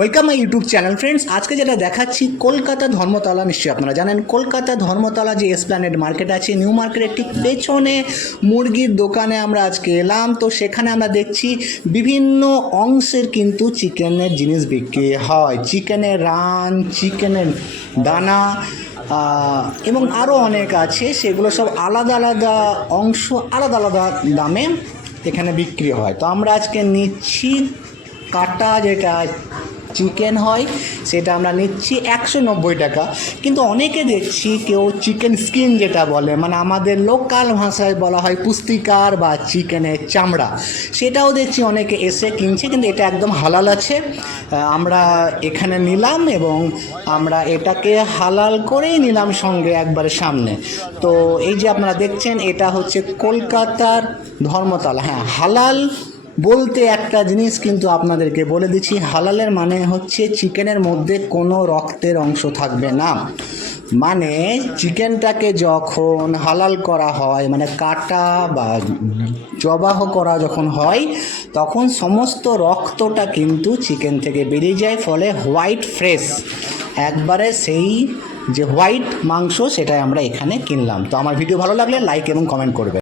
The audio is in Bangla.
Welcome my YouTube channel friends. আজকে যেটা দেখাচ্ছি কলকাতা ধর্মতলা, নিশ্চয়ই আপনারা জানেন কলকাতা ধর্মতলা যে এসপ্ল্যানেড মার্কেট আছে, নিউ মার্কেটের ঠিক পেছনে মুরগির দোকানে আমরা আজকে এলাম। তো সেখানে আমরা দেখছি বিভিন্ন অংশের কিন্তু চিকেনের জিনিস বিক্রি হয়, চিকেনের রান, চিকেনের দানা এবং আরও অনেক আছে। সেগুলো সব আলাদা আলাদা অংশ, আলাদা আলাদা দামে এখানে বিক্রি হয়। তো আমরা আজকে নিচ্ছি কাটা যেটা চিকেন হয়, সেটা আমরা নিচ্ছি 190 টাকা। কিন্তু অনেকে দেখছি কেউ চিকেন স্কিন যেটা বলে, মানে আমাদের লোকাল ভাষায় বলা হয় পুস্তিকার বা চিকেনের চামড়া, সেটাও দেখছি অনেকে এসে কিনছে। কিন্তু এটা একদম হালাল আছে, আমরা এখানে নিলাম এবং আমরা এটাকে হালাল করেই নিলাম সঙ্গে একবারে সামনে। তো এই যে আপনারা দেখছেন, এটা হচ্ছে কলকাতার ধর্মতলা। হ্যাঁ, হালাল বলতে একটা জিনিস কিন্তু আপনাদেরকে বলে দিচ্ছি, হালালের মানে হচ্ছে চিকেনের মধ্যে কোনো রক্তের অংশ থাকবে না। মানে চিকেনটাকে যখন হালাল করা হয়, মানে কাটা বা জবাহ করা যখন হয়, তখন সমস্ত রক্তটা কিন্তু চিকেন থেকে বেরিয়ে যায়, ফলে হোয়াইট ফ্রেশ একবারে সেই যে হোয়াইট মাংস, সেটাই আমরা এখানে কিনলাম। তো আমার ভিডিও ভালো লাগলে লাইক এবং কমেন্ট করবে।